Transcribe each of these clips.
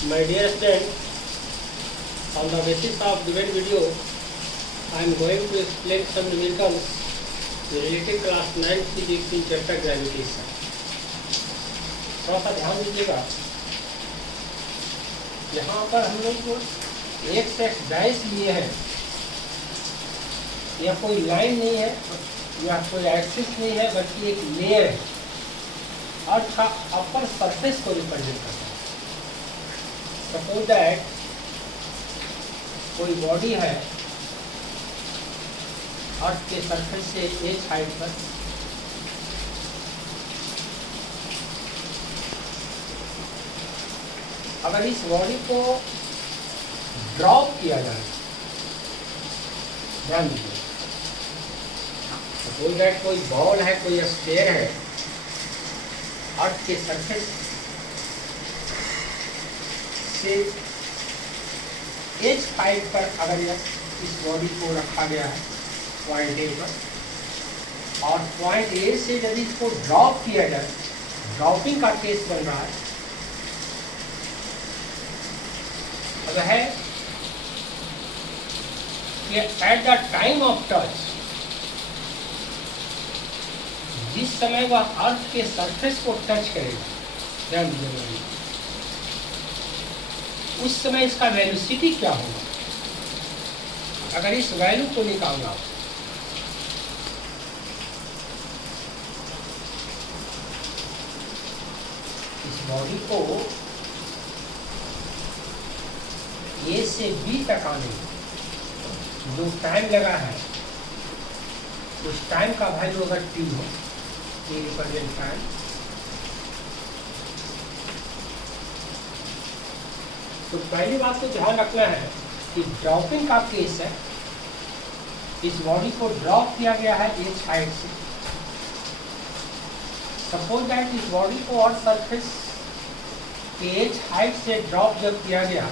My dear student, on the basis of given video, I am going to explain some numericals related class 9 physics in chapter gravitation. थोड़ा सा ध्यान दीजिएगा, यहाँ पर हम लोग एक डैश लिए हैं, यह कोई लाइन नहीं है, यह कोई एक्सिस नहीं है, बल्कि एक लेयर है और का अपर सरफेस को रिप्रेजेंट करता है। सपोज दैट कोई बॉडी है अर्थ के सरफेस से एच हाइट पर, अगर इस बॉडी को ड्रॉप किया जाए, ध्यान दीजिए, सपोज दैट कोई बॉल है, कोई स्फीयर है, अर्थ के सरफेस से एच हाइट पर अगर इस बॉडी को रखा गया है पॉइंट ए पर, और पॉइंट ए से यदि इसको ड्रॉप किया जाए, ड्रॉपिंग का केस बन रहा है, अब है कि at the time of touch, जिस समय वह अर्थ के सरफेस को टच करेगा, ध्यान दीजिएगा, उस समय इसका वेलोसिटी क्या होगा। अगर इस वैल्यू को निकालना हो, इस बॉडी को ए से बी तक आने में जो टाइम लगा है, उस टाइम का वैल्यू अगर टी हो, टी रिप्रेजेंट टाइम, तो पहली बात तो ध्यान रखना है कि ड्रॉपिंग का केस है, इस बॉडी को ड्रॉप किया गया है एच हाइट से। सपोज दैट इस बॉडी को और सरफेस के एच हाइट से ड्रॉप जब किया गया,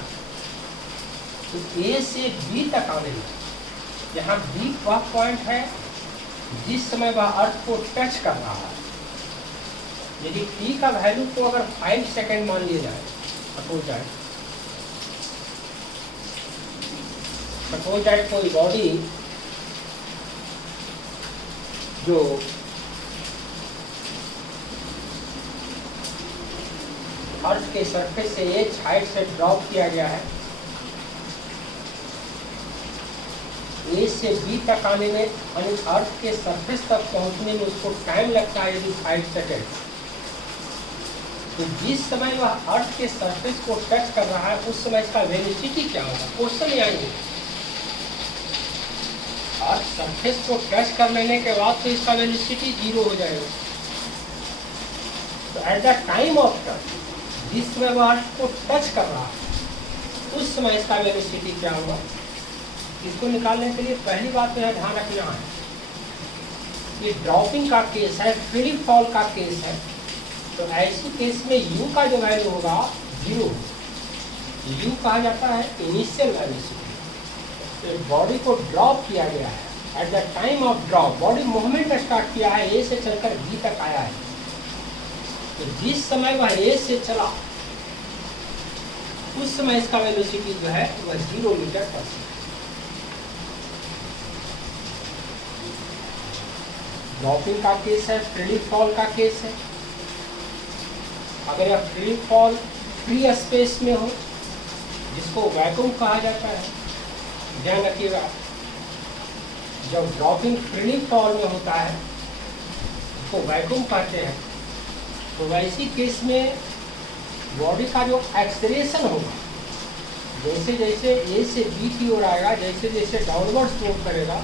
तो ए से बी तक आने में, यहाँ बी वह पॉइंट है जिस समय वह अर्थ को टच कर रहा है। यदि टी का वैल्यू को अगर 5 सेकेंड मान लिया जाए, सपोज दैट कोई बॉडी जो अर्थ के सरफेस से एच हाइट से ड्रॉप किया गया है, ए से बी तक आने में, यानी अर्थ के सरफेस तक पहुंचने में उसको टाइम लगता है यदि 5 सेकेंड, तो जिस समय वह अर्थ के सरफेस को टच कर रहा है, उस समय इसका वेलोसिटी क्या होगा। क्वेश्चन आएंगे, अर्थ सरफेस को टच कर लेने के बाद तो इसका वेलोसिटी 0 हो जाएगा। तो at the time of touch, जिस समय वह अर्थ को टच कर रहा है, उस समय इसका वेलोसिटी क्या होगा। इसको निकालने के लिए पहली बात तो यह ध्यान रखना है कि ड्रॉपिंग का केस है, फ्री फॉल का केस है, तो ऐसी केस में u का जो वैल्यू होगा 0, u कहा जाता है इनिशियल वेलोसिटी। तो बॉडी को ड्रॉप किया गया है, at the time of drop body movement start किया है, ए से चलकर बी तक आया है, तो जिस समय वह ए से चला, उस समय इसका वेलोसिटी जो है वह 0 मीटर पर सेकेंड। ड्रॉपिंग का केस है, फ्री फॉल का केस है। अगर यह फ्री फॉल फ्री स्पेस में हो, जिसको वैक्यूम कहा जाता है, ध्यान रखिएगा, जब ड्रॉपिंग फ्री फॉल में होता है उसको वैक्यूम कहते हैं। तो वैसी केस में बॉडी का जो एक्सेलरेशन होगा, जैसे जैसे ए से बी की ओर आएगा, जैसे जैसे डाउनवर्ड स्लोप करेगा,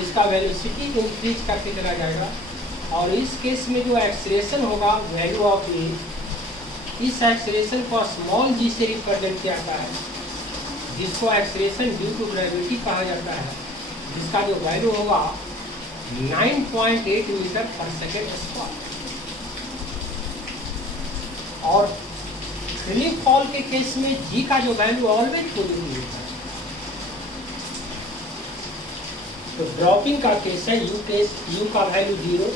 इसका वेलोसिटी इंक्रीज करके चला जाएगा। और इस केस में जो एक्सेलरेशन होगा, वैल्यू ऑफ ए, इस एक्सेलरेशन को स्मॉल जी से रिप्रेजेंट किया जाता है, जिसको एक्सेलरेशन ड्यू टू ग्रेविटी कहा जाता है, जिसका जो वैल्यू होगा 9.8 मीटर पर सेकेंड स्क्वायर। और फ्री फॉल के केस में जी का जो वैल्यू ऑलवेज पॉजिटिव होता है। तो ड्रॉपिंग का केस है, यू का वैल्यू 0,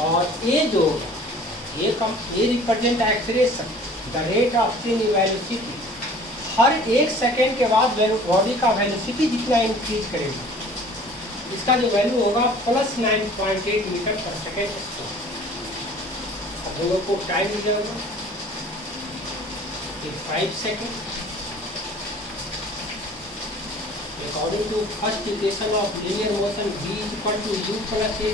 और ए जो ये represent acceleration, the rate of change in velocity. Her 1 second के बाद बॉडी का वेलोसिटी जितना इंक्रीज करेगा, इसका जो वैल्यू होगा प्लस 9.8 मीटर पर सेकेंड। हम लोग को टाइम मिल जाएगा 5 second. According to first equation of linear motion v equal to u plus a।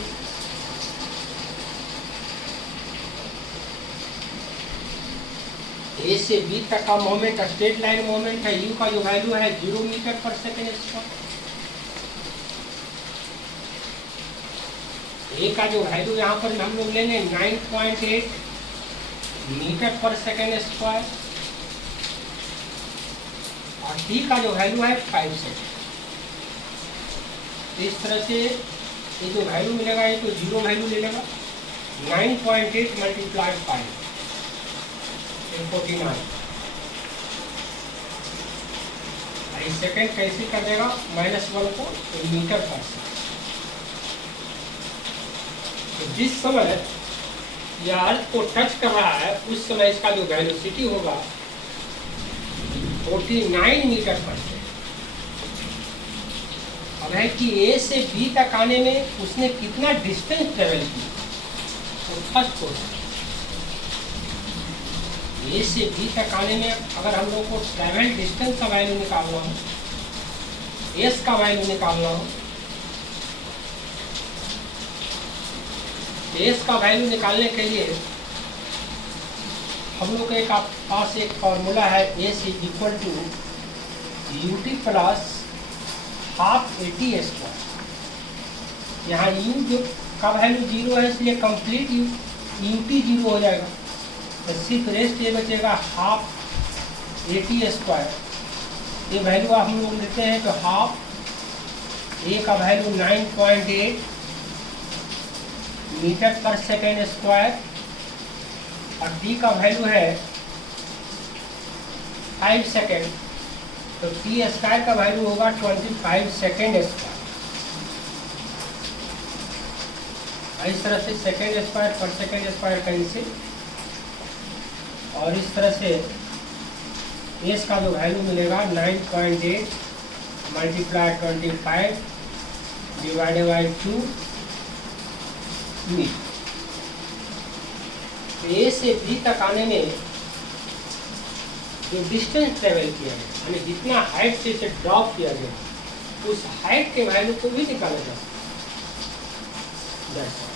A से बी तक का मोमेंट स्ट्रेट लाइन मोमेंट है, u का जो वैल्यू है 0 मीटर पर सेकेंड स्क्वायर। ए का जो वैल्यू यहाँ पर हम लोग ले लें 9.8 मीटर पर सेकेंड स्क्वायर, और टी का जो वैल्यू है 5 सेकेंड। इस तरह से ये जो वैल्यू मिलेगा ये तो 0 वैल्यू ले लेगा, 9.8 मल्टीप्लाई 5 49। इस सेकेंड कैसे कर देगा -1 को मीटर पर सेकेंड। तो जिस समय यह अर्थ को टच कर रहा है उस समय इसका जो वेलोसिटी होगा 49 मीटर पर सेकेंड। अब है कि ए से बी तक आने में उसने कितना डिस्टेंस ट्रेवल किया, तो फर्स्ट क्वेश्चन ए से बी तक आने में अगर हम लोग को ट्रैवल डिस्टेंस का वैल्यू निकालना हो, एस का वैल्यू निकालना हो, एस का वैल्यू निकालने के लिए हम लोग के पास एक फॉर्मूला है, S equal to u t plus half a t square. यहाँ यू जो का वैल्यू 0 है इसलिए कंप्लीट यूटी 0 हो जाएगा, तो सिर्फ रेस्ट ये बचेगा हाफ एटी स्क्वायर। ये वैल्यू हम लोग लेते हैं तो हाफ ए का वैल्यू 9.8 मीटर पर सेकेंड स्क्वायर, और टी का वैल्यू है 5 सेकेंड, तो टी स्क्वायर का वैल्यू होगा 25 सेकेंड स्क्वायर। इस तरह से सेकेंड स्क्वायर पर सेकेंड स्क्वायर कैंसिल, और इस तरह से एस का जो वैल्यू मिलेगा 9.8 मल्टीप्लाई 25 डिवाइडेड बाई 2 मीटर। ए से बी तक आने में जो डिस्टेंस ट्रेवल किया गया, यानी जितना हाइट से इसे ड्रॉप किया गया, उस हाइट के वैल्यू को भी निकाला जा सकता है।